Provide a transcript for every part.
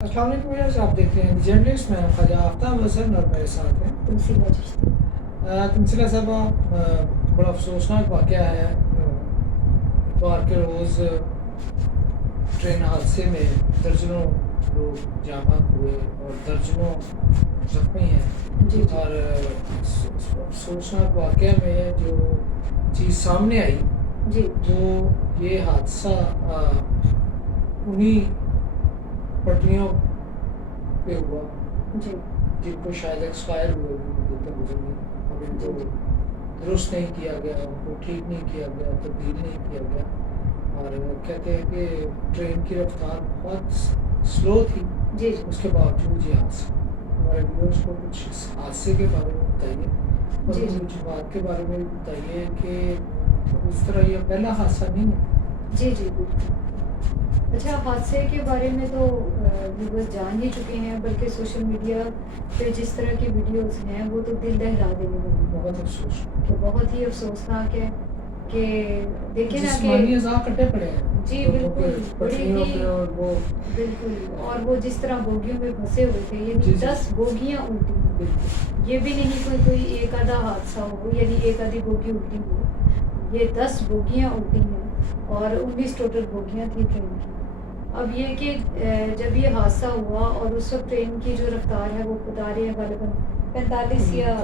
السلام علیکم ویئرز، آپ دیکھ رہے ہیں جرنلسٹ، میں خواجہ آفتاب حسن اور میرے ساتھ ہیں تمثیلہ صاحبہ۔ بڑا افسوسناک واقعہ ہے، اتوار کے روز ٹرین حادثے میں درجنوں لوگ جاں بحق ہوئے اور درجنوں زخمی ہیں۔ اور افسوسناک واقعہ میں جو چیز سامنے آئی وہ یہ حادثہ انہی پٹریوں پہ ہوا جن کو شاید ایکسپائر ہوئے بھی مدت تک گزر گئی، اور ان کو درست نہیں کیا گیا، ان کو ٹھیک نہیں کیا گیا، تبدیل نہیں کیا گیا۔ اور کہتے ہیں کہ ٹرین کی رفتار بہت سلو تھی، اس کے باوجود یہ حادثہ۔ ہمارے ویورز کو کچھ اس حادثے کے بارے میں بتائیے اور کچھ بات کے بارے میں بھی بتائیے کہ اس طرح یہ پہلا حادثہ نہیں ہے۔ جی بالکل۔ اچھا، حادثے کے بارے میں تو ویورز جان ہی چکے ہیں، بلکہ سوشل میڈیا پہ جس طرح کی ویڈیوز ہیں وہ تو دل دہلا دینے والی، بہت افسوس، کہ بہت ہی افسوسناک ہے کہ دیکھیں نا کہ جسمانی اعضاء کٹے پڑے ہیں۔ جی بالکل، بڑی ہی بالکل، اور وہ جس طرح بوگیوں میں پھنسے ہوئے تھے، یعنی 10 بوگیاں الٹی، یہ بھی نہیں کوئی ایک آدھا حادثہ ہو، یعنی ایک آدھی بوگی الٹی ہو، یہ 10 بوگیاں الٹی ہیں اور 19 ٹوٹل بوگیاں تھیں ٹرین کی۔ اب یہ کہ جب یہ حادثہ ہوا اور اس وقت ٹرین کی جو رفتار ہے وہ بتا رہے ہیں غالباً 45 یا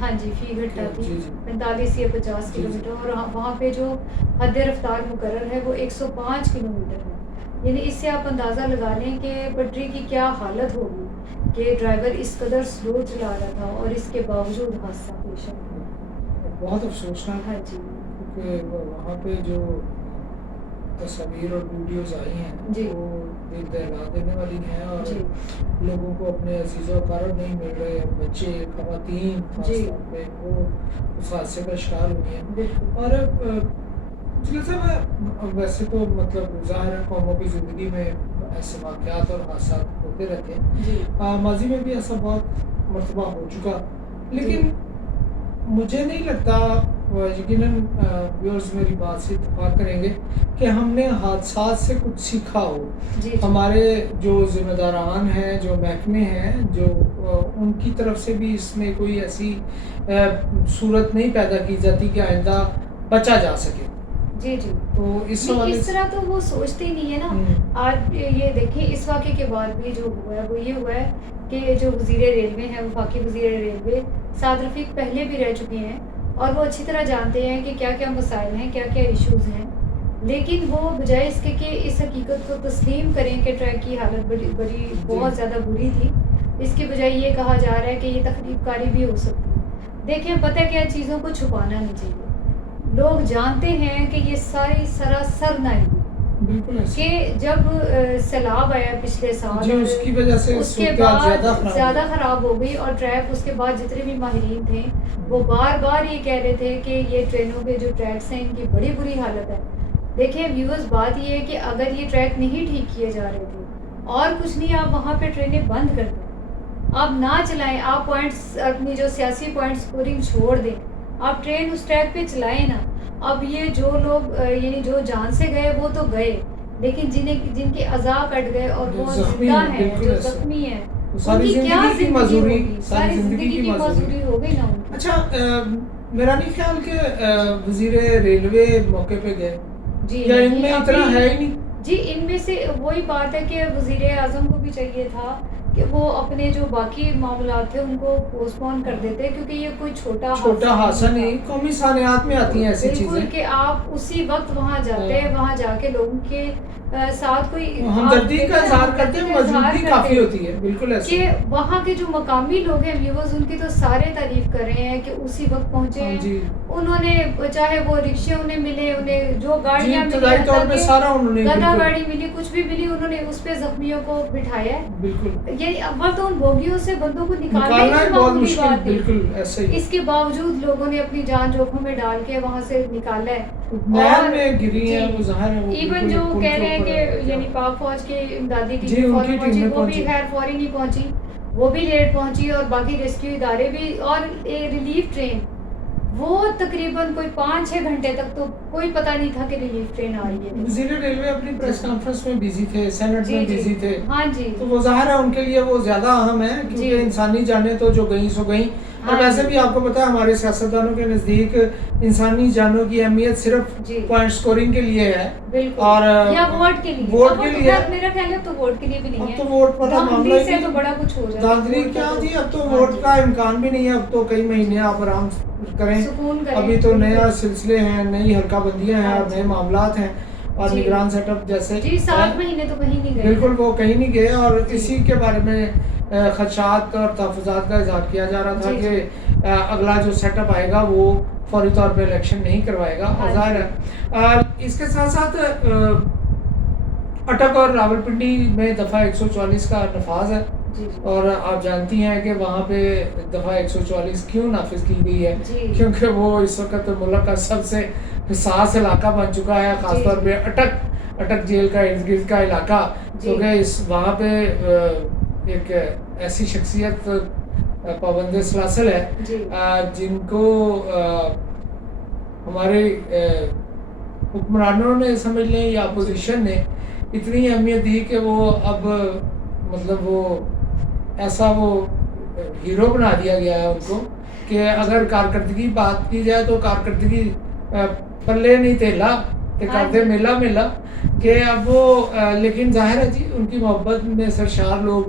ہاں جی فی گھنٹہ تھی، 45 یا 50 کلومیٹر، اور وہاں پہ جو حد رفتار مقرر ہے وہ 105 کلومیٹر ہے۔ یعنی اس سے آپ اندازہ لگا لیں کہ پٹری کی کیا حالت ہوگی کہ ڈرائیور اس قدر سلو چلا رہا تھا اور اس کے باوجود حادثہ پیش آیا۔ بہت افسوسناک ہے جی، کیونکہ وہاں پہ جو تصاویر اور ویڈیوز آئی ہیں وہ دل دہلا دینے والی ہیں، اور لوگوں کو اپنے عزیز و اقارب نہیں مل رہے، بچے، خواتین خاص طور پہ وہ اس حادثے کا شکار ہوئی ہیں۔ اور ویسے تو مطلب ظاہر ہے قوموں کی زندگی میں ایسے واقعات اور حادثات ہوتے رہتے ہیں، ماضی میں بھی ایسا بہت مرتبہ ہو چکا، لیکن مجھے نہیں لگتا، یقیناً ویورز میری بات سے اتفاق کریں گے کہ ہم نے حادثات سے کچھ سیکھا ہو۔ ہمارے جو ذمہ داران ہیں، جو محکمے ہیں، جو ان کی طرف سے بھی اس میں کوئی ایسی صورت نہیں پیدا کی جاتی کہ آئندہ بچا جا سکے۔ جی تو اس طرح تو وہ سوچتے ہی نہیں ہے نا۔ آج یہ دیکھیں اس واقعے کے بعد بھی جو ہوا ہے وہ یہ ہوا ہے کہ جو وزیر ریلوے ہیں، وفاقی وزیر ریلوے سعد رفیق پہلے بھی رہ چکے ہیں اور وہ اچھی طرح جانتے ہیں کہ کیا کیا مسائل ہیں، کیا کیا ایشوز ہیں، لیکن وہ بجائے اس کے کہ اس حقیقت کو تسلیم کریں کہ ٹریک کی حالت بڑی بہت زیادہ بری تھی، اس کے بجائے یہ کہا جا رہا ہے کہ یہ تخریب کاری بھی ہو سکتی ہے۔ دیکھیں پتہ کیا، چیزوں کو چھپانا نہیں چاہیے۔ لوگ جانتے ہیں کہ یہ ساری سراسر نااہلی، کہ جب سیلاب آیا پچھلے سال اس کی وجہ سے اس کے بعد زیادہ خراب ہو گئی، اور ٹریک اس کے بعد جتنے بھی ماہرین تھے وہ بار بار یہ کہہ رہے تھے کہ یہ ٹرینوں کے جو ٹریکس ہیں ان کی بڑی بری حالت ہے۔ دیکھیں ویورز، بات یہ ہے کہ اگر یہ ٹریک نہیں ٹھیک کیے جا رہے تھے اور کچھ نہیں، آپ وہاں پہ ٹرینیں بند کر دیں، آپ نہ چلائیں، آپ پوائنٹس اپنی جو سیاسی پوائنٹ سکورنگ چھوڑ دیں، آپ ٹرین اس ٹریک پہ چلائیں نا۔ اب یہ جو لوگ یعنی جو جان سے گئے وہ تو گئے، لیکن جن کے اعضاء کٹ گئے اور وہ زندہ ہیں، جو زخمی ہیں، ان کی کیا زندگی ہوگی؟ ساری زندگی کی معذوری ہو گئی نا ان کی۔ اچھا، میرا نہیں خیال کہ وزیر ریلوے موقع پہ گئے، یا ان میں اتنا ہے ہی نہیں۔ جی ان میں سے وہی بات ہے کہ وزیر اعظم کو بھی چاہیے تھا کہ وہ اپنے جو باقی معاملات تھے ان کو پوسٹ پون کر دیتے، کیونکہ یہ کوئی چھوٹا حادثہ نہیں، قومی سانحات میں آتی ہیں ایسی چیزیں۔ بالکل، کہ آپ اسی وقت وہاں جاتے، وہاں جا کے لوگوں کے ساتھ کوئی ہمدردی کا اظہار کرتے ہیں، موجودگی کافی ہوتی ہے، بالکل ایسے کہ وہاں کے جو مقامی لوگ ہیں ویورز ان کی تو سارے تعریف کر رہے ہیں کہ اسی وقت پہنچے ہیں، انہوں نے چاہے وہ رکشے انہیں ملے، انہیں جو گاڑیاں ملی، گدا گاڑی ملی، کچھ بھی ملی، انہوں نے اس پہ زخمیوں کو بٹھایا ہے۔ بالکل، یعنی اول تو ان بوگیوں سے بندوں کو نکالنا بہت مشکل بات ہے، اس کے باوجود لوگوں نے اپنی جان جوکھوں میں ڈال کے وہاں سے نکالا ہے۔ اور ایون جو کہہ رہے ہیں کہ یعنی پاک فوج کے امدادی ٹیم فوری پہنچی، وہ بھی خیر فوری نہیں پہنچی، وہ بھی لیٹ پہنچی، اور باقی ریسکیو ادارے بھی، اور ریلیف ٹرین وہ تقریباً کوئی 5-6 گھنٹے تک تو کوئی پتہ نہیں تھا کہ ریلیف ٹرین آ رہی ہے. وزیر ریلوے اپنی پریس کانفرنس میں بزی تھے, سینٹ میں بزی تھے. ہاں جی, تو وہ ظاہر ہے ان کے لیے وہ زیادہ اہم ہے, کیونکہ انسانی جانیں تو جو گئیں سو گئیں. اور ویسے بھی آپ کو پتا ہے ہمارے سیاستدانوں کے نزدیک انسانی جانوں کی اہمیت صرف پوائنٹ سکورنگ کے لیے ہے, اور یا ووٹ کے لیے. ووٹ کے لیے میرا خیال ہے تو ووٹ کے لیے بھی نہیں ہے. اب تو ووٹ پتا معاملہ ہی سے تو بڑا کچھ ہو جاتا ہے. دھاندلی کیا جی, اب تو ووٹ کا امکان بھی نہیں ہے. اب تو کئی مہینے آپ آرام کریں, ابھی تو نیا سلسلے ہیں, نئی حلقہ بندیاں ہیں اور نئے معاملات ہیں, اور نگران سیٹ اپ جیسے 7 مہینے تو کہیں نہیں گئے. بالکل وہ کہیں نہیں گئے, اور اسی کے بارے میں خدشات اور تحفظات کا اظہار کیا جا رہا تھا کہ اگلا جو سیٹ اپ آئے گا وہ فوری طور پہ الیکشن نہیں کروائے گا. ظاہر ہے اس کے ساتھ ساتھ اٹک اور راولپنڈی میں دفعہ 144 کا نفاذ ہے, اور آپ جانتی ہیں کہ وہاں پہ دفعہ 144 کیوں نافذ کی گئی ہے, کیونکہ وہ اس وقت ملک کا سب سے حساس علاقہ بن چکا ہے, خاص طور پہ اٹک جیل کا ارد گرد کا علاقہ, کیونکہ وہاں پہ ایک ایسی شخصیت پابند سلاسل ہے جن کو ہمارے حکمرانوں نے سمجھ لیں یا اپوزیشن نے اتنی اہمیت دی کہ وہ اب مطلب وہ ایسا وہ ہیرو بنا دیا گیا ہے ان کو, کہ اگر کارکردگی بات کی جائے تو کارکردگی پلے نہیں تیلا کہ کرتے میلا میلا, کہ اب وہ لیکن ظاہر ہے جی ان کی محبت میں سرشار لوگ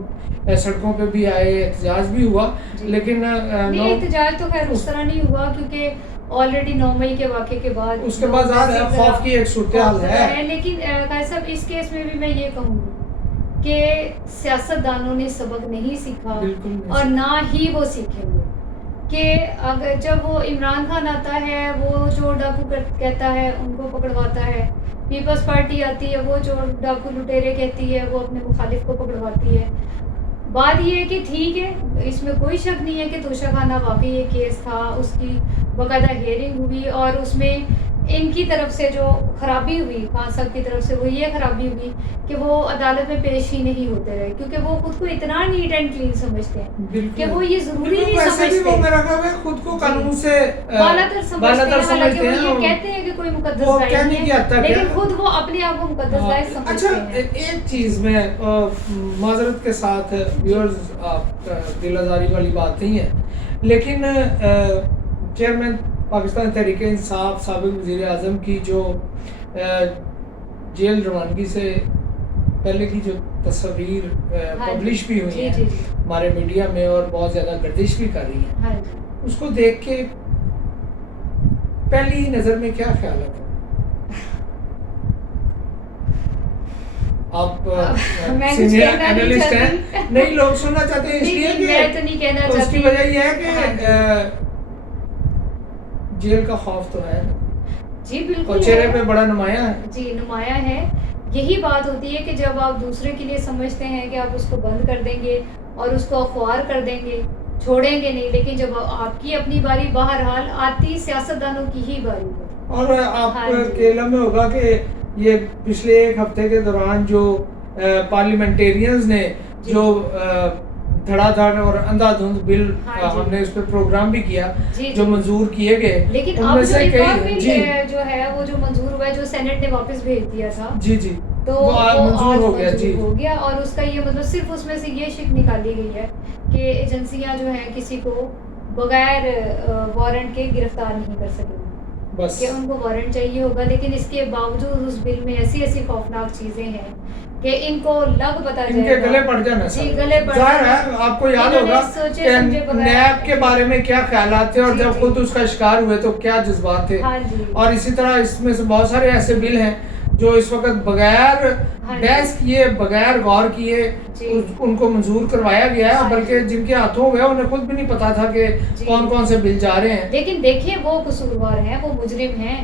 سڑکوں پہ بھی آئے, احتجاج بھی ہوا, لیکن نہیں احتجاج تو خیر اس طرح نہیں ہوا کیونکہ آلریڈی 9 مئی کے واقعے کے بعد اس کے بعد ظاہر ہے خوف کی ایک صورتحال ہے. لیکن قائد صاحب اس کیس میں بھی میں یہ کہوں گی کہ سیاستدانوں نے سبق نہیں سیکھا, اور نہ ہی وہ سیکھیں گے. کہ اگر جب وہ عمران خان آتا ہے وہ چور ڈاکو کہتا ہے ان کو پکڑواتا ہے, پیپلز پارٹی آتی ہے وہ چور ڈاکو لٹیرے کہتی ہے وہ اپنے مخالف کو پکڑواتی ہے. بات یہ ہے کہ ٹھیک ہے, اس میں کوئی شک نہیں ہے کہ توشہ خانہ واقعی یہ کیس تھا, اس کی باقاعدہ ہیئرنگ ہوئی, اور اس میں ان کی طرف سے جو خرابی ہوئی, خان صاحب کی طرف سے وہ یہ خرابی ہوئی کہ وہ عدالت میں پیش ہی نہیں ہوتے رہے, کیونکہ وہ خود کو اتنا نیٹ اینڈ کلین سمجھتے ہیں کہ وہ یہ ضروری نہیں سمجھتے, وہ میرا خیال ہے خود کو قانون سے بالاتر سمجھتے ہیں, حالانکہ وہ یہ کہتے ہیں کہ کوئی مقدس گائے نہیں ہے, لیکن خود وہ اپنے آپ کو مقدس گائے سمجھتے ہیں. اچھا ایک چیز میں معذرت کے ساتھ ویورز, آپ دل آزاری والی بات نہیں ہے, لیکن چیئرمین پاکستان تحریک انصاف سابق وزیر اعظم کی جو جیل روانگی سے پہلے کی جو تصاویر پبلش بھی ہوئی ہیں ہمارے میڈیا میں اور بہت زیادہ گردش بھی کر رہی ہیں, اس کو دیکھ کے پہلی نظر میں کیا خیال ہے؟ آپ سینئر اینالسٹ ہیں, نہیں لوگ سننا چاہتے ہیں اس لیے کہ اس کی وجہ یہ ہے کہ جیل کا خوف تو ہے جی بالکل, اور چہرے پہ بڑا نمایاں ہے. جی نمایاں ہے. یہی بات ہوتی ہے کہ جب آپ دوسرے کے لیے سمجھتے ہیں کہ آپ اس کو بند کر دیں گے اور اس کو اخوار کر دیں گے, چھوڑیں گے نہیں, لیکن جب آپ کی اپنی باری بہرحال آتی سیاستدانوں کی ہی باری ہے. اور آپ کے علم میں ہوگا کہ یہ پچھلے ایک ہفتے کے دوران جو پارلیمنٹیرینز نے جو دھڑا دھڑ اور اندھا دھند بل ہم نے اس پہ پروگرام بھی کیا جو منظور کیے گئے, لیکن اب جو ایک اور بل جو ہے وہ جو منظور ہوا ہے جو سینٹ نے واپس بھیج دیا تھا, تو وہ منظور ہو گیا, اور اس کا یہ مطلب صرف اس میں سے یہ شک نکالی گئی ہے کہ ایجنسیاں جو ہیں کسی کو بغیر وارنٹ کے گرفتار نہیں کر سکیں گی, کہ ان کو وارنٹ چاہیے ہوگا. لیکن اس کے باوجود اس بل میں ایسی ایسی خوفناک چیزیں ہیں کہ ان کو لگ پتا جائے, ان کے گلے پڑ جانا. جی گلے پڑ ظاہر ہے آپ کو یاد ہوگا کہ نیب کے بارے میں کیا خیالات تھے, اور جب خود اس کا شکار ہوئے تو کیا جذبات تھے. اور اسی طرح اس میں سے بہت سارے ایسے بل ہیں جو اس وقت بغیر بحث کیے, بغیر غور کیے ان کو منظور کروایا گیا ہے, بلکہ جن کے ہاتھوں گئے انہیں خود بھی نہیں پتا تھا کہ کون کون سے بل جا رہے ہیں. لیکن دیکھیں وہ قصوروار ہیں, وہ مجرم ہیں.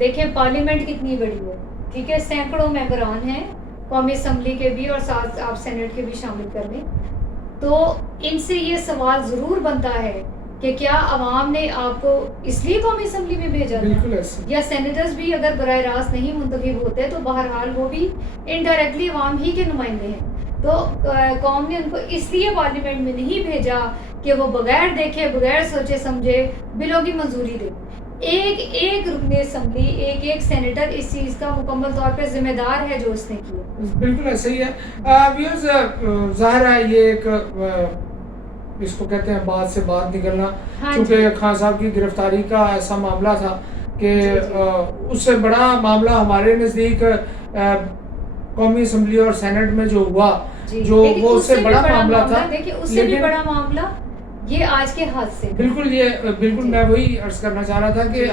دیکھیں پارلیمنٹ کتنی بڑی ہے, ٹھیک ہے, سینکڑوں ممبران ہیں قومی اسمبلی کے بھی, اور ساتھ آپ سینٹ کے بھی شامل کر لیں, تو ان سے یہ سوال ضرور بنتا ہے کہ کیا عوام نے آپ کو اس لیے قومی اسمبلی میں بھیجا تھا, یا سینیٹرز بھی اگر براہ راست نہیں منتخب ہوتے تو بہرحال وہ بھی انڈائریکٹلی عوام ہی کے نمائندے ہیں, تو قوم نے ان کو اس لیے پارلیمنٹ میں نہیں بھیجا کہ وہ بغیر دیکھے بغیر سوچے سمجھے بلوں کی منظوری دے. ایک رکن اسمبلی ایک سینیٹر اس چیز کا مکمل طور پہ ذمہ دار ہے جو اس نے کیا. بالکل ایسا ہی ہے. ویورز ظاہر ہے یہ ایک اس کو کہتے ہیں بات سے بات نکلنا, چونکہ خان صاحب کی گرفتاری کا ایسا معاملہ تھا کہ اس سے بڑا معاملہ ہمارے نزدیک قومی اسمبلی اور سینٹ میں جو ہوا جو وہ اس سے بڑا معاملہ تھا. دیکھیں اس سے بھی بڑا معاملہ یہ آج کے حادثے. بالکل میں وہی عرض کرنا چاہ رہا تھا کہ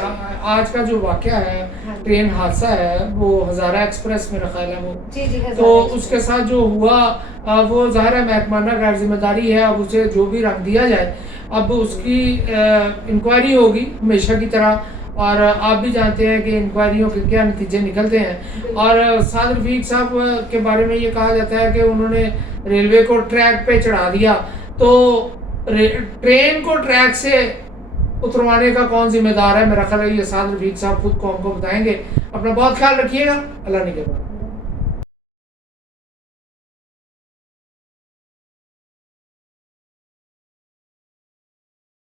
آج کا جو واقعہ ہے ٹرین حادثہ ہے وہ ہزارہ ایکسپریس میرا خیال ہے وہ, تو اس کے ساتھ جو ہوا وہ ظاہر ہے محکمانہ غیر ذمہ داری ہے. اب اسے جو بھی رنگ دیا جائے, اب اس کی انکوائری ہوگی ہمیشہ کی طرح, اور آپ بھی جانتے ہیں کہ انکوائریوں کے کیا نتیجے نکلتے ہیں. اور سعد رفیق صاحب کے بارے میں یہ کہا جاتا ہے کہ انہوں نے ریلوے کو ٹریک پہ چڑھا دیا, تو ٹرین کو ٹریک سے اتروانے کا کون ذمہ دار ہے؟ میرا خیال ہے یہ سعد رفیق صاحب خود قوم کو بتائیں گے. اپنا بہت خیال رکھیے گا. اللہ نگہبان.